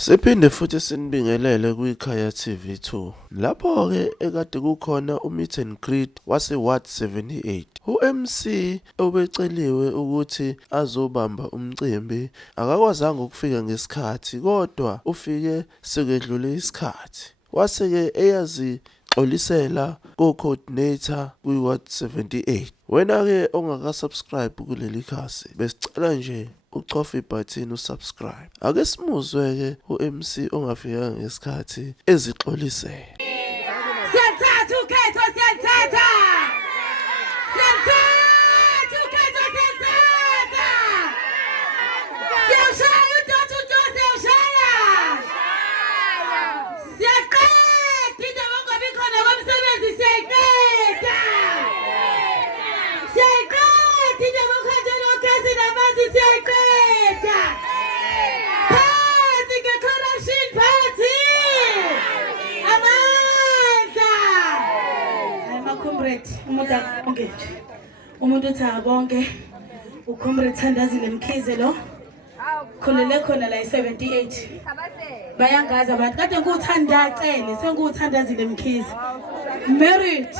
Siphinde futhi sinibingelele kwiKhaya TV2. Lapho-ke ekade kukhona u-meet and greet wase-Ward 78. U-MC obeceliwe ukuthi azobamba umcimbi akakwazanga ukufika ngesikhathi, kodwa ufike sekwedlule isikhathi. Wase-ke eyazixolisela ko-coordinator kwi-Ward 78. Wena-ke ongaka-subscribe kuleli khasi, besicela nje ucofa ibhathini usubscribe. Ake simuzwe-ke u-MC ongafikanga ngesikhathi ezixolisela. Siyathatha ukhetho, siyathatha! Siyathatha ukhetho, siyathatha! Siyawushaya udoti udoti, siyawushaya! Siyaqeda indaba engabi khona komsebenzi, siyayiqeda! Siyayiqeda indaba okhanjela ogesi namanzi, siyayiqeda! Phansi nge-corruption, phansi! Amandla! Hayi ma-comrade, umuntu uthi abonke, u-comrade Thandazile Mkhize lo, khulele khona la i-78. Bayangazi abantu, kade ngiwuthandacele, sengiwuthandazile Mkhize. Married.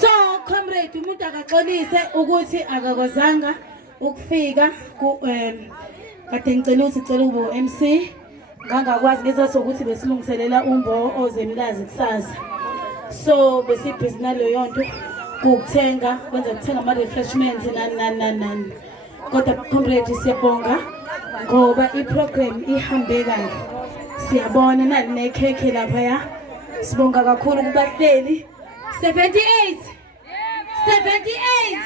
So, comrade, umuntu akaxolise ukuthi akakwazanga ukufika kade ngicela ukuthi cela ube u-MC. Ngangakwazi ngezasokuthi besilungiselela umbo ozemlazi kusasa. So besibhizi naleyo nto kukuthenga, kwenza kuthenga ama-refreshments nani. Kodwa comrade siyabonga ngoba i-program ihambe kahle. Siyabona nali nekhekhe laphaya. Sibonga kakhulu kubahleli. 78! 78!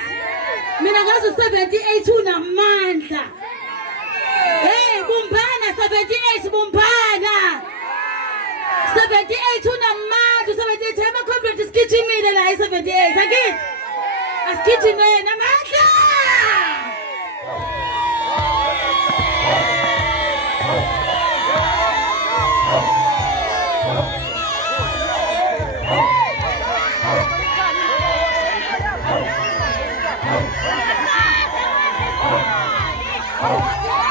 Mina ngazo 78 unamandla. Hey, bumbana 78, bumbana! 78 unamandla, 78 ama-comrade isigijimile la i-78, akithi? Asigijime namandla! Oh!